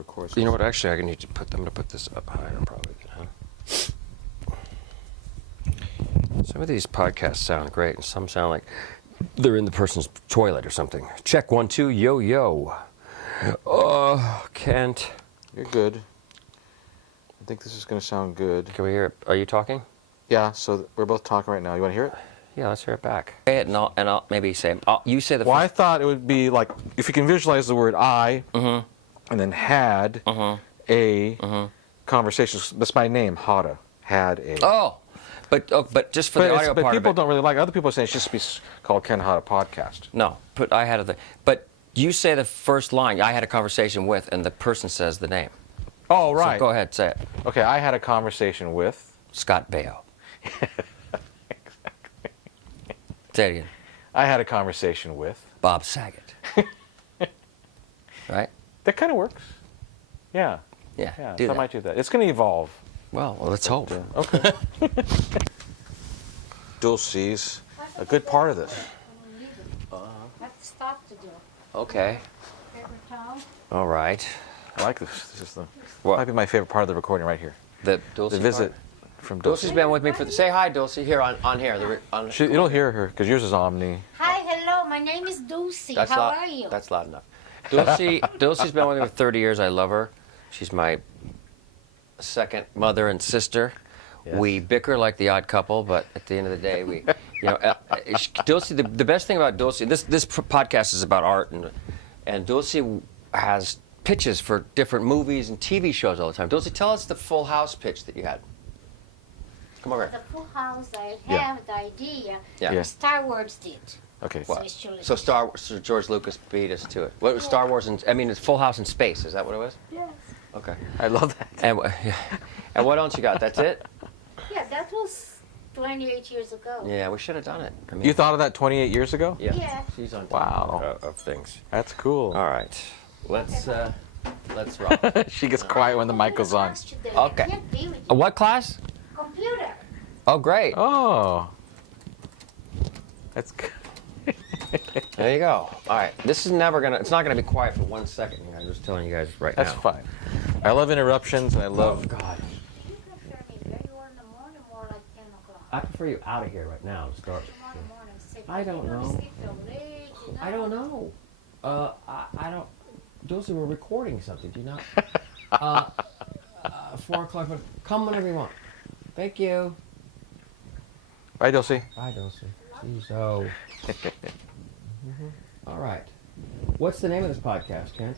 Of course. You know what? Actually, I'm going to put this up higher probably. Huh? Some of these podcasts sound great, and some sound like they're in the person's toilet or something. Check 1 2 yo yo. Kent. You're good. I think this is going to sound good. Can we hear it? Are you talking? Yeah. So we're both talking right now. You want to hear it? Yeah, let's hear it back. Say it, and I'll maybe say. You say the. Well, I first. thought it would be like if you can visualize the word "I" Mm-hmm. and then had a conversation. That's my name, Hada. Had a. Oh, but just for the audio but part people of it. don't really like. Other people are saying it should just be called Ken Hada Podcast. No, I had a. But you say the first line. I had a conversation with, and the person says the name. Oh, right. So go ahead, say it. Okay, I had a conversation with Scott Baio. Say it again. I had a conversation with Bob Saget. Right? That kind of works. Yeah. Yeah. Yeah. Do So I that. might do that. It's going to evolve. Well, let's hope. Okay. Dulce's a good part of this. Let's stop to do. Okay. Paper towel. All right. I like this. This is the What? might be my favorite part of the recording right here. The Dulce. The visit from Dulce. Dulce's been with me for. Say hi, Dulce. Here on here. You'll hear her because yours is Omni. Hi, hello. My name is Dulcie. That's How loud, are you? That's loud enough. Dulce's been with me for 30 years. I love her. She's my second mother and sister. Yes. We bicker like the odd couple, but at the end of the day, we, Dulce. The best thing about Dulce, this podcast is about art, and Dulce has pitches for different movies and TV shows all the time. Dulce, tell us the Full House pitch that you had. Come over. The Full House, I Yeah. have the idea. Yeah. Yeah. Star Wars did. Okay. So it's surely- So so George Lucas beat us to it. What was Star Wars? It's Full House in space. Is that what it was? Yes. Okay. I love that. And what else you got? That's it? Yeah, that was 28 years ago. Yeah, we should have done it. I mean, You thought of that 28 years ago? Yeah. Yeah. She's on top Wow. of things. That's cool. All right. Let's rock. She gets quiet when the mic goes on. Okay. I can't be with A you. what class? Computer. Oh, great. Oh. That's good. There you go. All right. This is it's not gonna be quiet for 1 second. I'm just telling you guys right That's now. fine. I love interruptions and I Oh, love. God. You prefer me very early in the morning, more like 10 o'clock. I prefer you out of here right now to start. Tomorrow morning, 6. I don't You know. sleep till late, you know? I don't know. I don't. Dulce, we're recording something. Do you not? 4 o'clock. Come whenever you want. Thank you. Bye, Dulcie. Bye, Dulce. Jeez, oh. All right. What's the name of this podcast, Kent?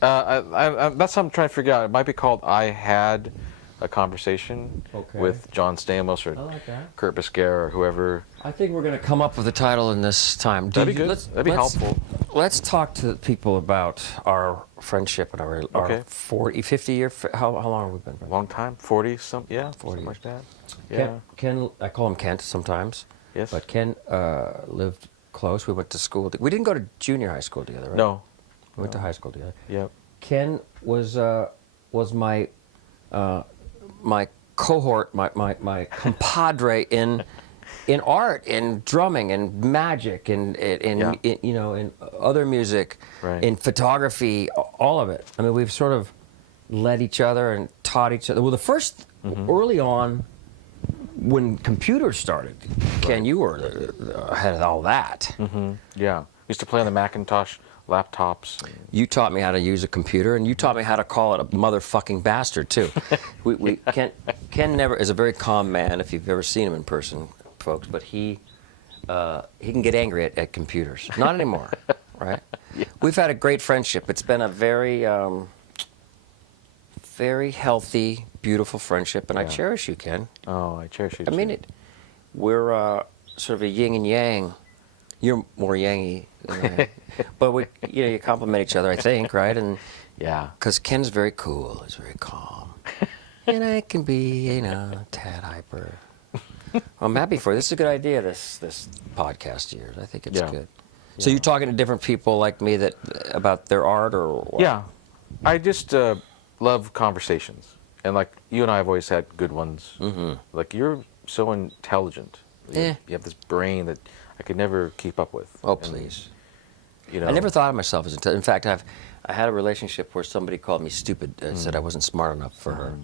That's what I'm trying to figure out. It might be called I Had a Conversation Okay. with John Stamos or I like that. Kurt Biscayne or whoever. I think we're going to come up with a title in this time. That'd be good. That'd be helpful. Let's talk to people about our friendship and our Okay. 40, 50 year. How long have we been friends? Long time? 40? Yeah, 40. something like that. Yeah. Ken, I call him Kent sometimes. Yes. But Ken lived close. We went to school. We didn't go to junior high school together, right? No. We went to high school together. Yep. Ken was my my cohort, my compadre in art, in drumming, and magic, in in other music, Right. in photography, all of it. I mean, we've sort of led each other and taught each other. Well, the first early on, when computers started, Ken, you were ahead of all that. Yeah. We used to play on the Macintosh laptops. You taught me how to use a computer, and you taught me how to call it a motherfucking bastard too. Ken never is a very calm man. If you've ever seen him in person, folks, but he can get angry at computers. Not anymore, right? Yeah. We've had a great friendship. It's been a very very healthy, beautiful friendship, and I Yeah. cherish you, Ken. Oh, I cherish you. I mean it. We're sort of a yin and yang. You're more yangy than I am. But you complement each other, I think, right? And Yeah. because Ken's very cool, he's very calm, and I can be, a tad hyper. I'm happy for you. This is a good idea. This podcast of yours, I think it's Yeah. good. So you're talking to different people like me about their art, or what? Yeah. I just love conversations. And like you and I have always had good ones. Mm-hmm. Like you're so intelligent. Yeah. You have this brain that I could never keep up with. Oh, And, please. You know. I never thought of myself as intelligent. In fact, I had a relationship where somebody called me stupid, said I wasn't smart enough for her,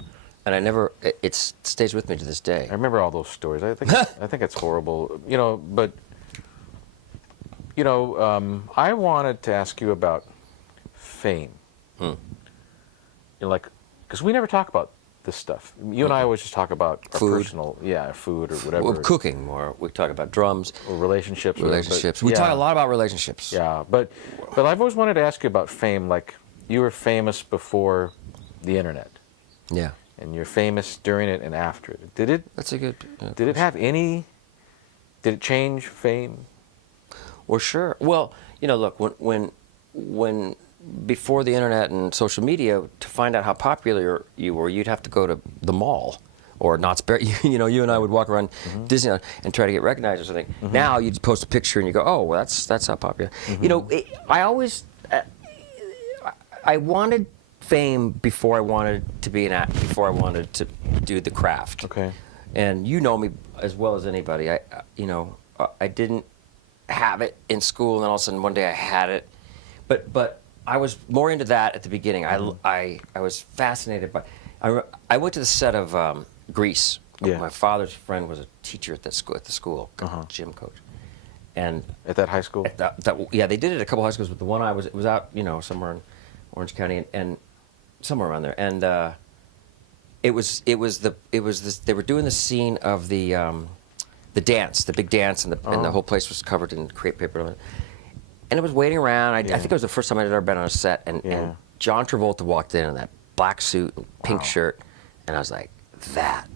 and I never. It stays with me to this day. I remember all those stories. I think I think it's horrible. You know, but you know, I wanted to ask you about fame. You know, like, because we never talk about this stuff. You and I always just talk about our Food. personal, food or whatever. Well, cooking more. We talk about drums, or relationships. relationships. But, We talk a lot about relationships. Yeah, but I've always wanted to ask you about fame. Like, you were famous before the internet, Yeah. and you're famous during it and after it. Did it? That's a good. Did it have any? Did it change fame? Well, sure. Well, you know, look, when before the internet and social media, to find out how popular you were, you'd have to go to the mall or Knott's Berry. You know, you and I would walk around Disneyland and try to get recognized or something. Now you just post a picture and you go, oh, well, that's how popular. You know, I always, I wanted fame before I wanted to be an actor, before I wanted to do the craft. Okay. And you know me as well as anybody. I didn't have it in school, and then all of a sudden one day I had it. But I was more into that at the beginning. I was fascinated by. I went to the set of Grease. Yeah. My father's friend was a teacher at the school, gym coach, and At that high school? yeah, they did it at a couple high schools, but the one it was out, you know, somewhere in Orange County and somewhere around there, and they were doing the scene of the dance, the big dance, and the whole place was covered in crepe paper. And it was waiting around. I think it was the first time I'd ever been on a set, and John Travolta walked in that black suit and pink shirt, and I was like, that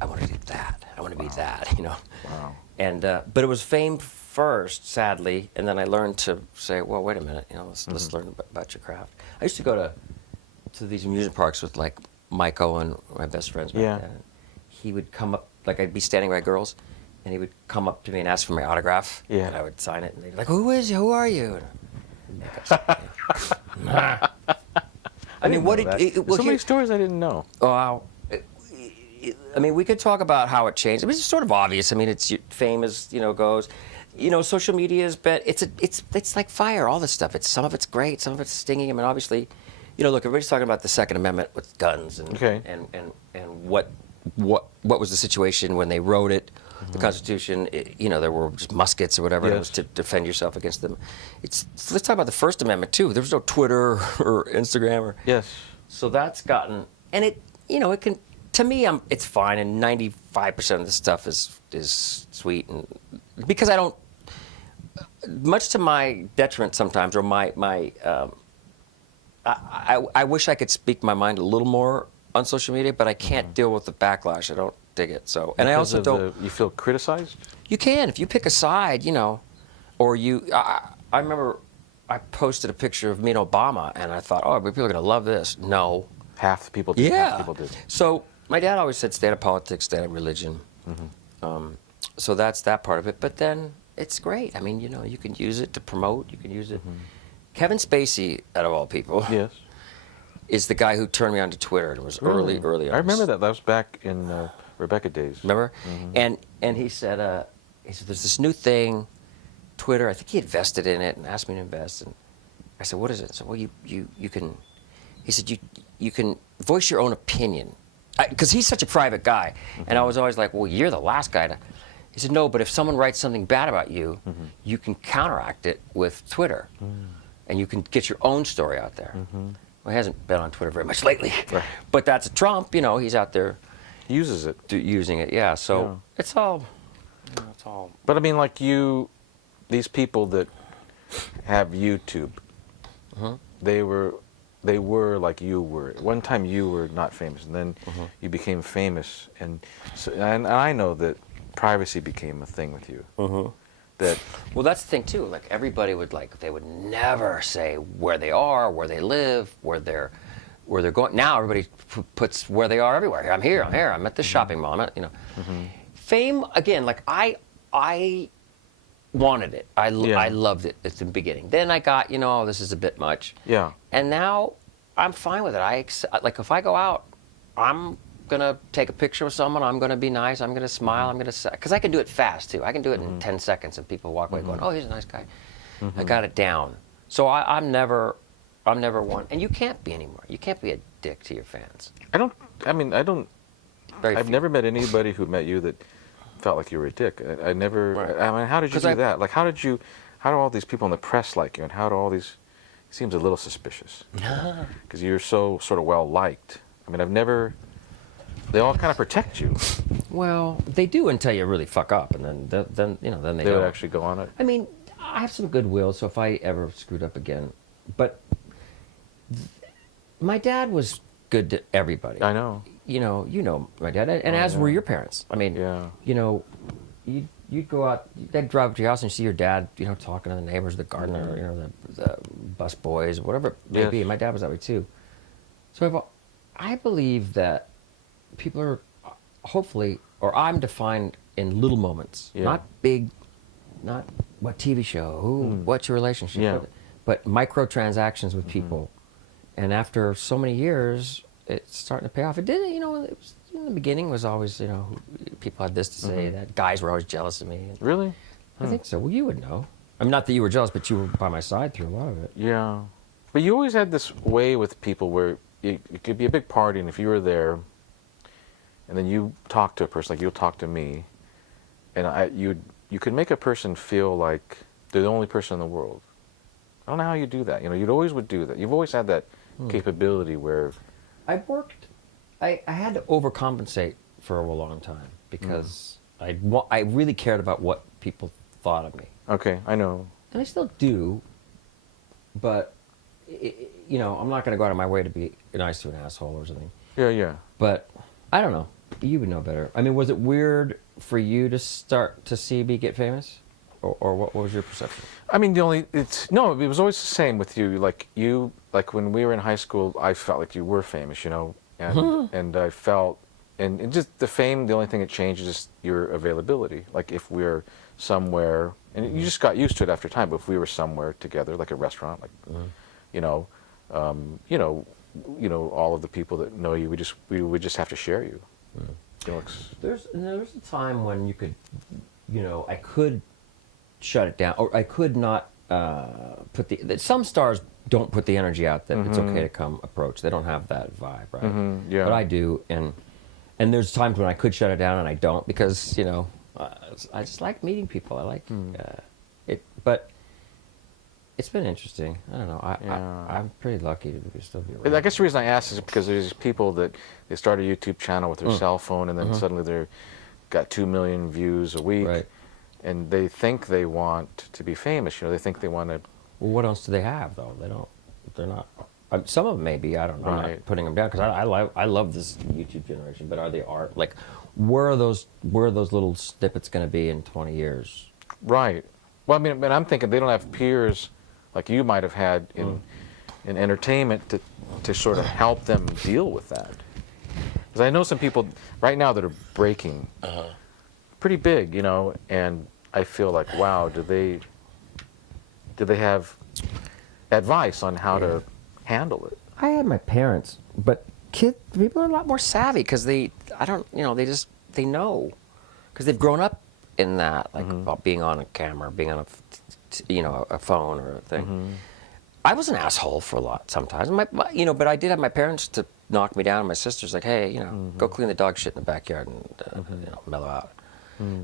I want to do that. I want to be that, you know. Wow. And but it was fame first, sadly, and then I learned to say, well, wait a minute, you know, let's learn about your craft. I used to go to these amusement parks with like Mike Owen, my best friends back then. He would come up, like I'd be standing by girls, and he would come up to me and ask for my autograph, and I would sign it, and they'd be like, "Who is you? Who are you?" I mean, what did? There's so many stories I didn't know. Wow. I mean, we could talk about how it changed. I mean, it's sort of obvious. I mean, it's fame as goes. You know, social media is it's like fire. All this stuff. Some of it's great. Some of it's stinging. I mean, obviously, you know, look, everybody's talking about the Second Amendment with guns and what was the situation when they wrote it. The Constitution, you know, there were just muskets or whatever. It was to defend yourself against them. Let's talk about the First Amendment too. There was no Twitter or Instagram or. Yes. So that's gotten, and it can. To me, it's fine, and 95% of the stuff is sweet, and because I don't, much to my detriment sometimes, or I wish I could speak my mind a little more on social media, but I can't deal with the backlash. I don't dig it. So, and I also don't. You feel criticized? You can if you pick a side, you know, or you. I remember I posted a picture of me and Obama, and I thought, oh, people are going to love this. No. Half the people did. Yeah. Half the people did. So my dad always said, stay out of politics, stay out of religion. So that's that part of it. But then it's great. I mean, you know, you can use it to promote. You can use it. Kevin Spacey, out of all people, Yes. is the guy who turned me on to Twitter. It was early on. I remember that. That was back in Rebecca days. Remember? And he said, there's this new thing, Twitter. I think he invested in it and asked me to invest. And I said, what is it? I said, well, you can. He said, you can voice your own opinion. Because he's such a private guy. And I was always like, well, you're the last guy to. He said, no, but if someone writes something bad about you, you can counteract it with Twitter. And you can get your own story out there. Well, he hasn't been on Twitter very much lately. Right. But that's Trump, you know, he's out there. He uses it. Using it, yeah. So it's all. It's all. But I mean, like these people that have YouTube, they were like you were. At one time you were not famous, and then you became famous, and I know that privacy became a thing with you. Well, that's the thing too. Like everybody they would never say where they are, where they live, where they're going. Now everybody puts where they are everywhere. I'm here. I'm at this shopping mall. I'm at, you know. Fame again. Like I wanted it. I loved it at the beginning. Then I got, you know, this is a bit much. Yeah. And now I'm fine with it. Like if I go out, I'm gonna take a picture with someone. I'm gonna be nice. I'm gonna smile. I'm gonna say, because I can do it fast too. I can do it in 10 seconds, and people walk away going, "Oh, he's a nice guy." I got it down. So I'm never. I'm never one, and you can't be anymore. You can't be a dick to your fans. I don't. Very I've few. never met anybody who met you that felt like you were a dick. I never. Right. I mean, how did you 'Cause do I- that? Like, how do all these people in the press like you, and how do all these? It seems a little suspicious. Because you're so sort of well liked. I mean, I've never. They all kind of protect you. Well, they do until you really fuck up, and then they They would don't. actually go on it. I mean, I have some goodwill, so if I ever screwed up again, but my dad was good to everybody. I know. You know my dad, and Oh, as yeah. were your parents. I mean, Yeah. You'd go out, they'd drive up to your house and see your dad, talking to the neighbors, the gardener, the bus boys, whatever it may Yes. be. My dad was that way too. So I believe that people are hopefully, or I'm defined in little moments, Yeah. not big, not what TV show, what's your relationship, Yeah. but micro transactions with people. And after so many years, it's starting to pay off. It did, it was, in the beginning was always, people had this to say, that guys were always jealous of me. Really? I think so. Well, you would know. I mean, not that you were jealous, but you were by my side through a lot of it. Yeah. But you always had this way with people where it could be a big party, and if you were there, and then you talk to a person, like you'll talk to me, and you could make a person feel like they're the only person in the world. I don't know how you do that. You'd always would do that. You've always had that capability where. I had to overcompensate for a long time because I really cared about what people thought of me. Okay, I know. And I still do, but, I'm not going to go out of my way to be nice to an asshole or something. Yeah. But I don't know. You would know better. I mean, was it weird for you to start to see me get famous? Or what was your perception? I mean, it was always the same with you. Like when we were in high school, I felt like you were famous, and I felt, and just the fame, the only thing that changed is just your availability. Like if we're somewhere, and you just got used to it after time, but if we were somewhere together, like a restaurant, all of the people that know you, we would just have to share you. There's a time when you could, I could shut it down, or I could not some stars don't put the energy out that it's okay to come approach. They don't have that vibe, right? Yeah. But I do, and there's times when I could shut it down and I don't because I just like meeting people. I like it, but it's been interesting. I don't know. I'm pretty lucky to still be around. I guess the reason I asked is because there's these people that they start a YouTube channel with their cell phone, and then suddenly they're got 2 million views a week. Right. And they think they want to be famous. They think they want to. Well, what else do they have though? They don't. They're not. Some of them maybe. I don't know. I'm Right. not putting them down because I love this YouTube generation. But are they art? Like, where are those little snippets going to be in 20 years? Right. Well, I mean, I'm thinking they don't have peers like you might have had in entertainment to sort of help them deal with that. Because I know some people right now that are breaking. Pretty big, and I feel like, wow, do they have advice on how to handle it? I had my parents, but people are a lot more savvy because they know because they've grown up in that, like about being on a camera, being on a phone or a thing. I was an asshole for a lot sometimes, but I did have my parents to knock me down. My sister's like, hey, go clean the dog shit in the backyard and mellow out.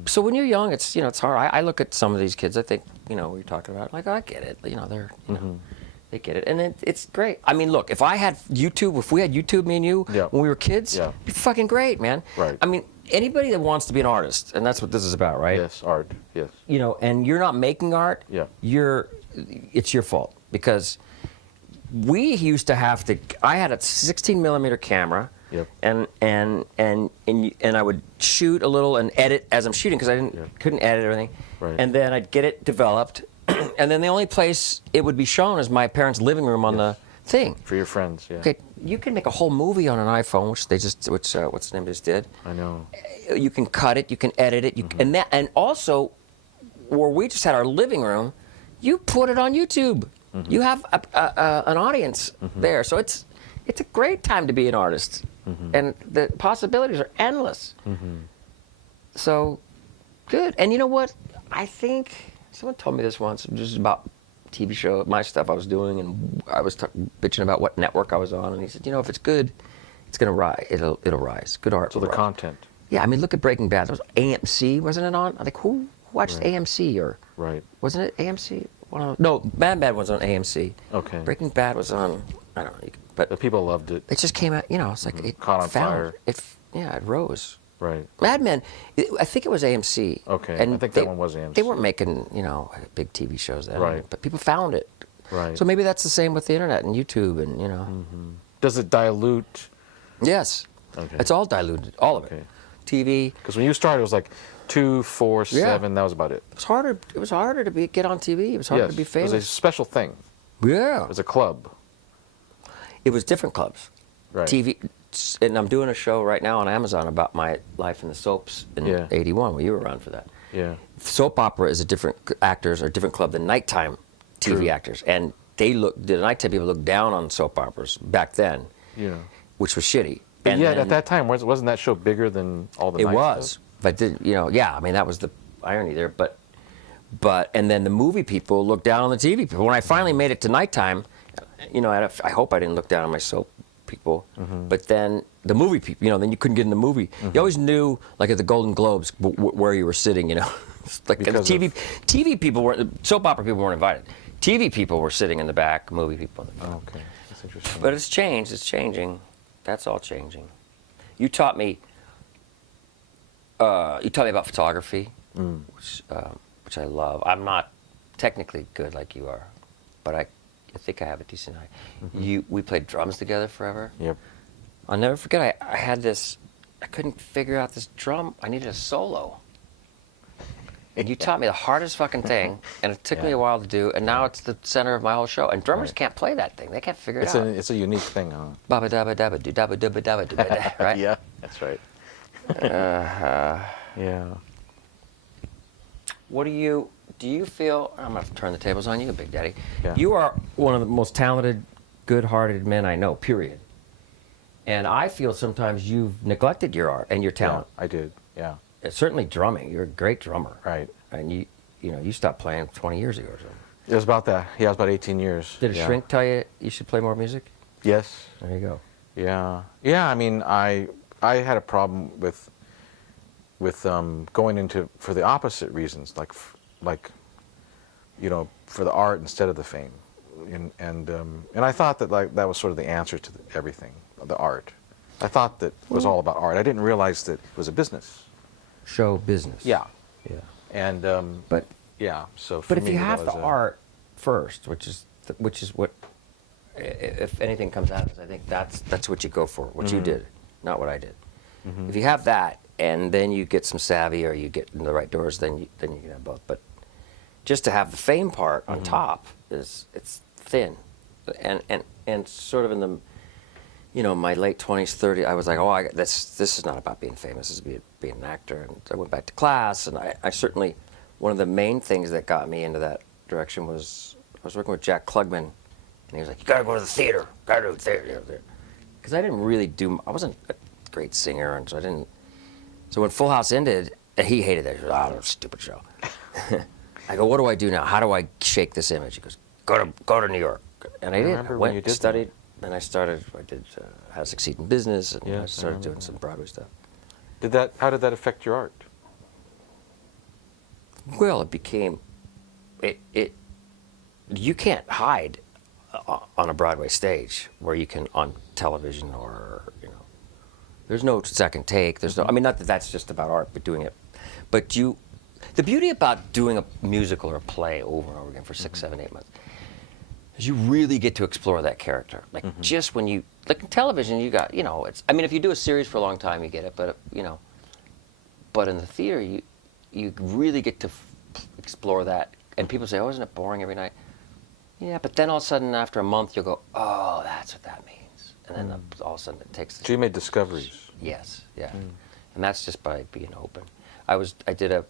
So when you're young, it's it's hard. I look at some of these kids. I think what you're talking about. Like I get it. They're they get it, and it's great. I mean, look, if we had YouTube, me and you, when we were kids, it'd be fucking great, man. Right. I mean, anybody that wants to be an artist, and that's what this is about, right? Yes, art. Yes. And you're not making art. Yeah. It's your fault because we used to have to. I had a 16 millimeter camera. Yep. And I would shoot a little and edit as I'm shooting because I couldn't edit everything. Right. And then I'd get it developed, and then the only place it would be shown is my parents' living room on the thing. For your friends, yeah. Okay, you can make a whole movie on an iPhone, which what's the name just did. I know. You can cut it, you can edit it, and also where we just had our living room, you put it on YouTube. You have an audience there, so it's a great time to be an artist. And the possibilities are endless. So, good. And you know what? I think someone told me this once, just about TV show, my stuff I was doing, and I was bitching about what network I was on, and he said, if it's good, it's gonna rise. It'll rise. Good art. So will the rise. content. Yeah, I mean, look at Breaking Bad. That was AMC, wasn't it on? Like, who watched Right. AMC or Right. wasn't it AMC? No, Bad was on AMC. Okay. Breaking Bad was on, I don't know, but The people loved it. it just came out. It's like it Caught on found, fire. It rose. Right. Mad Men, I think it was AMC. Okay, and I think that one was AMC. They weren't making, big TV shows then. Right. But people found it. Right. So maybe that's the same with the internet and YouTube and, Does it dilute? Yes. Okay. It's all diluted, all of it. Okay. TV. Because when you started, it was like 2, 4, 7. That was about it. It was harder to get on TV. It was harder Yes. to be It famous. was a special thing. Yeah. It was a club. It was different clubs. Right. TV, and I'm doing a show right now on Amazon about my life in the soaps in Yeah. '81. Well, you were around for that. Yeah. Soap opera is a different actors or different club than nighttime TV True. actors, and the nighttime people looked down on soap operas back then, Yeah. which was shitty. But And yet, then at that time, wasn't that show bigger than all the it night was, stuff? but I mean that was the irony there. But and then the movie people looked down on the TV people. When I finally made it to nighttime, I hope I didn't look down on my soap people. Mm-hmm. But then the movie people, then you couldn't get in the movie. You always knew, like at the Golden Globes, where you were sitting. Like the Because TV people weren't, soap opera people weren't invited. TV people were sitting in the back, movie people in the front. Oh, okay. That's interesting. But it's changed. It's changing. That's all changing. You taught me. About photography, which I love. I'm not technically good like you are, but I think I have a decent eye. We played drums together forever. Yep. I'll never forget. I had this. I couldn't figure out this drum. I needed a solo. And you taught me the hardest fucking thing, and it took me a while to do, and now it's the center of my whole show. And drummers can't play that thing; they can't figure it out. It's a unique thing, huh? Ba dabba dabba do dabba dabba dabba do ba right? Yeah, that's right. Yeah. What do you feel? I'm gonna turn the tables on you, Big Daddy. Yeah. You are one of the most talented, good-hearted men I know. Period. And I feel sometimes you've neglected your art and your talent. Yeah, I did. Yeah. Certainly drumming. You're a great drummer. Right. And you stopped playing 20 years ago or something. It was about that. Yeah, it was about 18 years. Did a Yeah. shrink tell you should play more music? Yes. There you go. Yeah. Yeah. I mean, I had a problem with going into for the opposite reasons, like for the art instead of the fame, and I thought that that was sort of the answer to everything, the art. I thought that it was all about art. I didn't realize that it was a business. Show business. Yeah. Yeah. And But yeah. So for But if me, you that have the was art first, which is what, if anything comes out of it, I think that's what you go for. What you did, not what I did. If you have that, and then you get some savvy, or you get in the right doors, then you can have both. But just to have the fame part on top it's thin, and sort of in the my late 20s, 30s, I was like, this is not about being famous. This is being an actor. And I went back to class, and I certainly, one of the main things that got me into that direction was I was working with Jack Klugman, and he was like, you got to go to the theater. Got to do the theater. Because I didn't really I wasn't a great singer, and so I didn't. So when Full House ended, and he hated it. He goes, oh, stupid show. I go, what do I do now? How do I shake this image? He goes, go to New York. And I did. I remember when went, you did studied, and I did How to Succeed in Business, and Yes, I I started remember doing that. some Broadway stuff. How did that affect your art? Well, it became, you can't hide on a Broadway stage where you can on television or, there's no second take. There's no, I mean, not that that's just about art, but doing it. But the beauty about doing a musical or a play over and over again for 6, 7, 8 months is you really get to explore that character. Like just when you, like in television, you got, it's, I mean, if you do a series for a long time, you get it, but, but in the theater, you really get to explore that. And people say, oh, isn't it boring every night? Yeah, but then all of a sudden, after a month, you'll go, oh, that's what that means. And then all of a sudden, it takes. So you made discoveries. Yes, yeah. And that's just by being open. I did a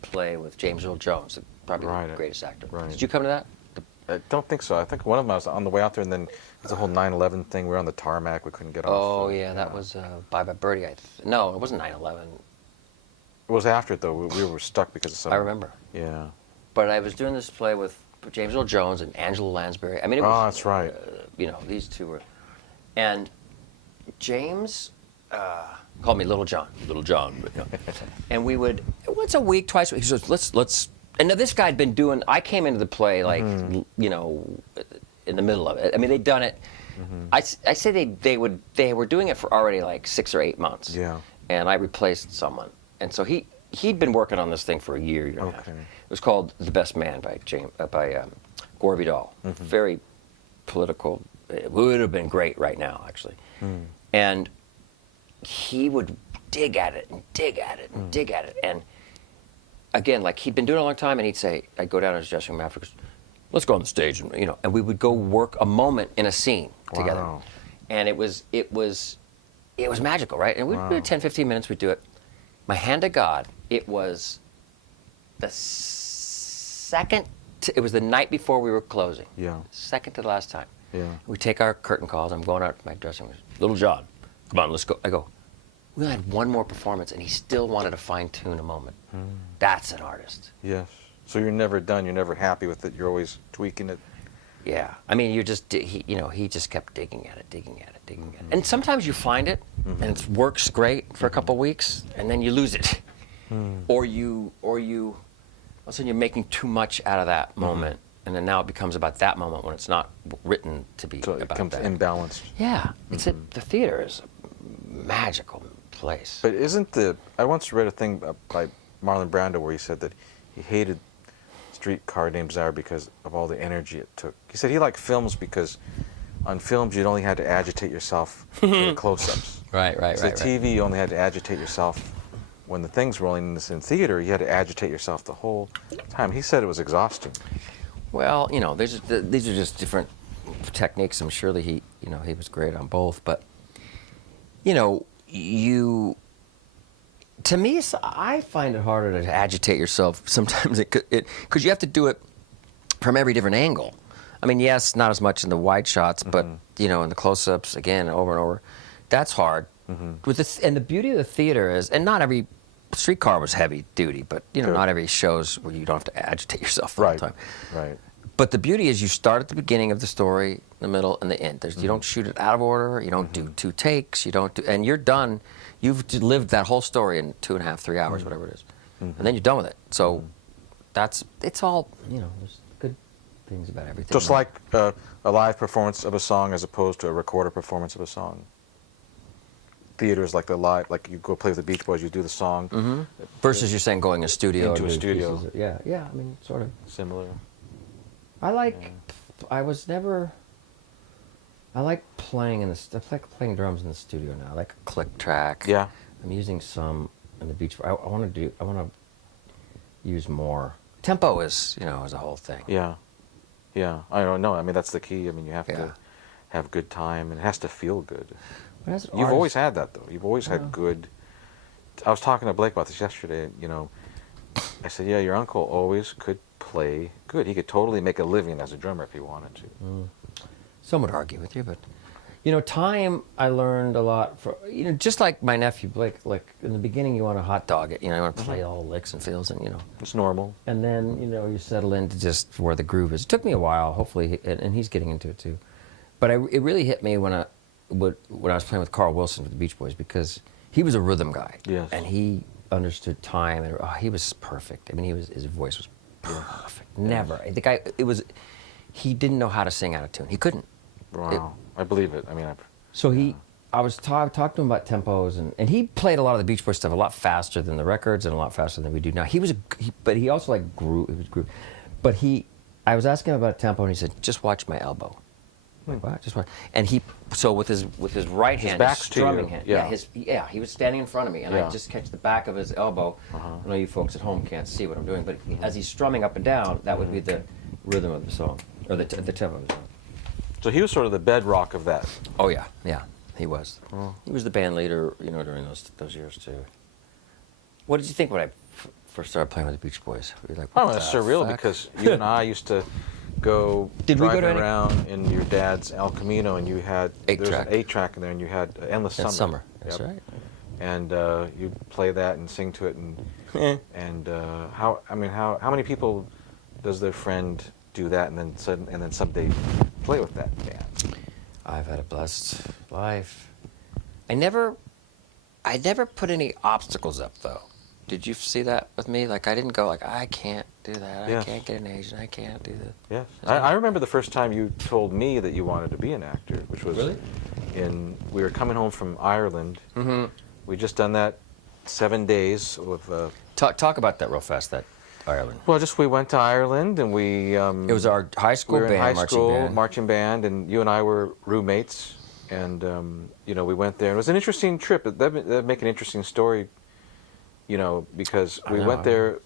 play with James Earl Jones, probably the greatest actor. Right. Did you come to that? I don't think so. I think one of them I was on the way out there, and then there's a whole 9/11 thing. We were on the tarmac. We couldn't get off. Oh, yeah, that was Bye Bye Birdie. No, it wasn't 9/11. It was after it, though. We were stuck because of something. I remember. Yeah. But I was doing this play with James Earl Jones and Angela Lansbury. I mean, it was, Oh, that's right. you know, these two were, and James called me Little John, you know. And we would once a week, twice a week. He says, let's. And now this guy had been doing. I came into the play like you know, in the middle of it. I mean, they'd done it. I say they were doing it for already like 6 or 8 months. Yeah. And I replaced someone, and so he'd been working on this thing for a year and a half. Okay. It was called The Best Man by Gore Vidal. Very political. It would have been great right now, actually. And he would dig at it and dig at it and dig at it. And again, like he'd been doing it a long time, and he'd say, I'd go down to his dressing room after, let's go on the stage, and you know, and we would go work a moment in a scene together. Wow. And it was magical, right? And we'd do it 10, 15 minutes, we'd do it. My hand to God, it was the second, it was the night before we were closing. Yeah. Second to the last time. Yeah. We take our curtain calls. I'm going out to my dressing room. Little John, come on, let's go. I go, we only had one more performance, and he still wanted to fine-tune a moment. That's an artist. Yes. So you're never done. You're never happy with it. You're always tweaking it. Yeah. I mean, he just kept digging at it. And sometimes you find it, and it works great for a couple weeks, and then you lose it. Or you, all of a sudden you're making too much out of that moment, and then now it becomes about that moment when it's not written to be So it about becomes that. imbalanced. Yeah. It's the theater is a magical place. But I once read a thing by Marlon Brando where he said that he hated Streetcar Named Desire because of all the energy it took. He said he liked films because on films you'd only had to agitate yourself in close-ups. Right. So TV you only had to agitate yourself when the thing's rolling. In theater you had to agitate yourself the whole time. He said it was exhausting. Well, you know, these are just different techniques. I'm sure that he was great on both, but you know, to me, I find it harder to agitate yourself sometimes because you have to do it from every different angle. I mean, yes, not as much in the wide shots, but you know, in the close-ups again, over and over. That's hard. And the beauty of the theater is, and not every Streetcar was heavy duty, but you know, not every show's where you don't have to agitate yourself all the time. Right. But the beauty is you start at the beginning of the story, the middle, and the end. You don't shoot it out of order. You don't do 2 takes. You don't do, and you're done. You've lived that whole story in 2.5, 3 hours, whatever it is, and then you're done with it. So it's all, you know. There's good things about everything. Just like a live performance of a song as opposed to a recorded performance of a song. Theater is like the live, like you go play with the Beach Boys, you do the song. Versus you're saying going to a studio. Into a and do studio. pieces. Yeah. I mean, sort of. Similar. I like. I like playing I like playing drums in the studio now. I like a click track. Yeah. I'm using some in the Beach. I want to use more. Tempo is a whole thing. Yeah. I don't know. I mean, that's the key. I mean, you have Yeah. to have good time, and it has to feel good. But as an You've always artist- had that, though. You've always had good. I was talking to Blake about this yesterday. You know, I said, yeah, your uncle always could play good. He could totally make a living as a drummer if he wanted to. Some would argue with you, but time I learned a lot from just like my nephew Blake. Like in the beginning, you want to hot dog it. You want to play all the licks and fills, and It's normal. and then you settle into just where the groove is. It took me a while, hopefully, and he's getting into it too. But it really hit me when I was playing with Carl Wilson with the Beach Boys, because he was a rhythm guy. Yes. And he understood time, and he was perfect. I mean, his voice was perfect. Never. The guy, he didn't know how to sing out of tune. He couldn't. Wow. I believe it. I mean, So I talked to him about tempos, and he played a lot of the Beach Boys stuff a lot faster than the records and a lot faster than we do now. But he also like grew. It was groove. But I was asking him about tempo, and he said, "Just watch my elbow." I'm like, what? Just watch. And with his right hand, back's his to you. strumming hand. Yeah. He was standing in front of me, and Yeah. I just catch the back of his elbow. I know you folks at home can't see what I'm doing, but as he's strumming up and down, that would be the rhythm of the song, or the tempo of the song. So he was sort of the bedrock of that. Oh yeah, he was. He was the band leader, during those years too. What did you think when I first started playing with the Beach Boys? Were you like, Oh, what it's the surreal fuck? because you and I used to go Did we go driving to any- around in your dad's El Camino, and you had there was an 8-track in there, and you had Endless That's Summer. That's Yep. right. And you'd play that and sing to it, and how many people does their friend do that, and then someday play with that band. I've had a blessed life. I never put any obstacles up though. Did you see that with me? Like I didn't go like I can't do that. Yes. I can't get an agent. I can't do that. Yes, I remember the first time you told me that you wanted to be an actor, which was Really? we were coming home from Ireland. Mm-hmm. We just done that 7 days with. Talk about that real fast. That Ireland. Well, we went to Ireland and we. It was our high school we were band, in high marching school band. marching band, and you and I were roommates, and we went there. It was an interesting trip. That'd make an interesting story, because we went there,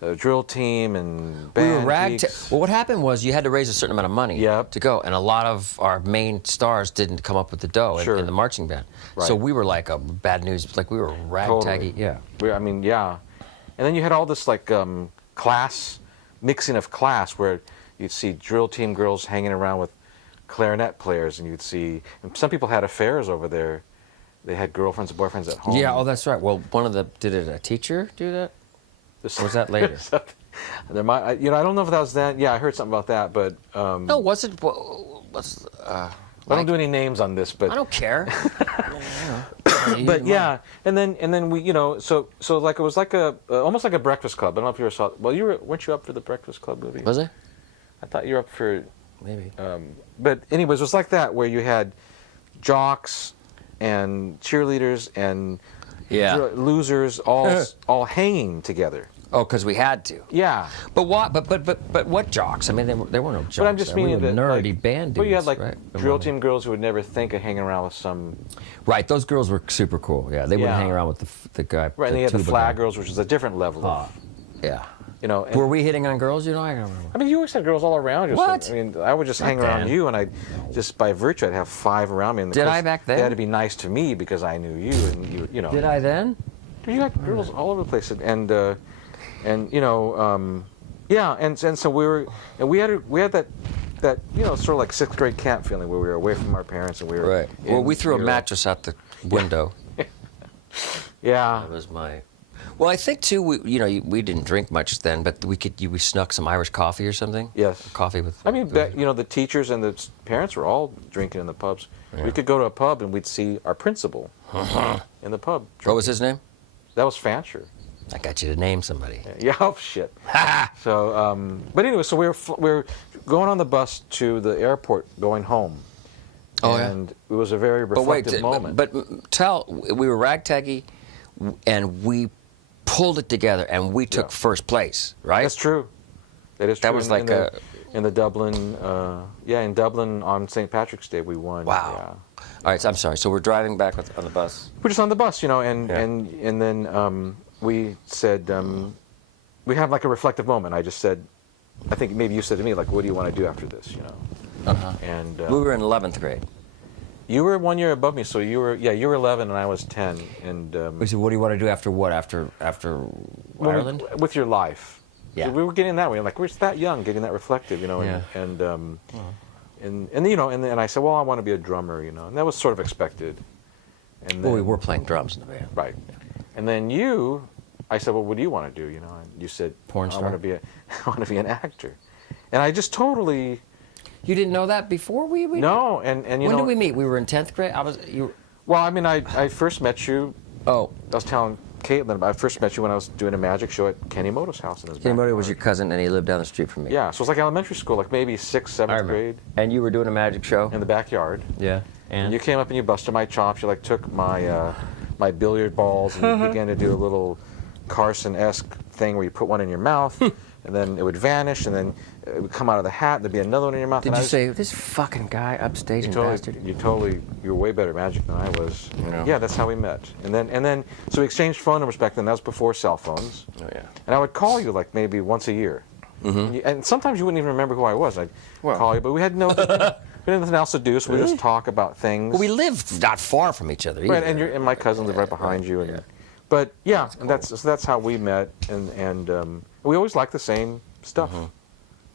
a drill team and band. We were ragtag. geeks. Well, what happened was you had to raise a certain amount of money Yep. to go, and a lot of our main stars didn't come up with the dough Sure. in the marching band. So Right. we were like a bad news, like we were ragtaggy. Totally. Yeah. Yeah. And then you had all this class, mixing of class, where you'd see drill team girls hanging around with clarinet players, and and some people had affairs over there. They had girlfriends and boyfriends at home. Yeah. Oh, that's right. Well, did a teacher do that? Or was that later? There might, I don't know if that was that. Yeah, I heard something about that, but No, was it? I don't do any names on this, but I don't care. but yeah, and then we, so like it was like almost like a Breakfast Club. I don't know if you ever saw. Well, weren't you up for the Breakfast Club movie? Was it? I thought you were up for. Maybe. But anyways, it was like that where you had jocks and cheerleaders and losers all hanging together. Oh, because we had to. Yeah. But what? But what jocks? I mean, there were no jocks. But I'm just there. meaning we were that nerdy band dudes. Well, you had like right? drill team girls who would never think of hanging around with some. Right, those girls were super cool. Yeah, they wouldn't Yeah. hang around with the guy. Right, and then you had the tuba flag guy. girls, which is a different level. Yeah. And, Were we hitting on girls? I don't remember. I mean, you always had girls all around you. What? So, I mean, I would just hang Not around then. you, and I just by virtue, I'd have 5 around me. And of Did course, I back then? They had to be nice to me because I knew you, and you know. Did I then? You had girls all over the place, and yeah, and so we had that sort of like 6th grade camp feeling where we were away from our parents and we were Right. Well, we threw a Europe. mattress out the window. Yeah. That was my. Well, I think too. We didn't drink much then, but we snuck some Irish coffee or something. Yes. Coffee with. I mean, the teachers and the parents were all drinking in the pubs. Yeah. We could go to a pub and we'd see our principal in the pub. What was his name? That was Fancher. I got you to name somebody. Yeah, oh shit. So, but anyway, so we were going on the bus to the airport going home. Oh, yeah. And it was a very reflective moment. But we were ragtaggy, and we pulled it together, and we took first place, right? That's true. That is true. That was like in the Dublin, in Dublin on St. Patrick's Day we won. Wow. Yeah. All right, so I'm sorry. So we're driving back on the bus. We're just on the bus, and Yeah. and then we said we have like a reflective moment. I just said, I think maybe you said to me like, what do you want to do after this, Uh-huh. And We were in 11th grade. you were 1 year above me, so you were 11 and I was 10, and We said, what do you want to do after what? After Ireland? with your life. Yeah. So we were getting that way, like we're that young, getting that reflective, Yeah. and and I said, well, I want to be a drummer, and that was sort of expected. And Well, we then- were playing drums in the band. right, and then I said, well, what do you want to do, and you said, Porn I star. want to be I want to be an actor, and I just totally You didn't know that before we no, and you when know, did we meet? We were in 10th grade. well, I mean, I first met you. Oh, I was telling Caitlin, I first met you when I was doing a magic show at Kenny Moto's house in his Kenny Moto backyard. was your cousin, and he lived down the street from me. Yeah, so it was like elementary school, like maybe 6th, 7th I remember. grade, And you were doing a magic show. in the backyard. Yeah. And you came up and you busted my chops. You like took my my billiard balls and you began to do a little Carson-esque thing where you put one in your mouth, and then it would vanish, and then it would come out of the hat. There'd be another one in your mouth. Did and you I was- say this fucking guy upstaging bastard? you were way better at magic than I was. Yeah. Yeah, that's how we met. And then so we exchanged phone numbers back then. That was before cell phones. Oh yeah. And I would call you like maybe once a year. Mm-hmm. And sometimes you wouldn't even remember who I was. I'd Well. call you, but we had we had nothing else to do, so we Really? just talk about things. Well, we lived not far from each other. Right, either. and my cousin lived right behind you, and but yeah, and that's how we met, and we always liked the same stuff.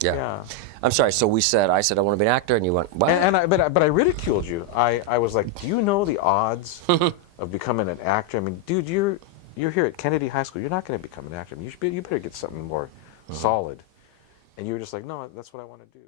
Yeah. Yeah. I'm sorry. So I said I want to be an actor, and you went, what? But I ridiculed you. I was like, do you know the odds of becoming an actor? I mean, dude, you're here at Kennedy High School. You're not going to become an actor. I mean, you better get something more solid. And you were just like, no, that's what I want to do.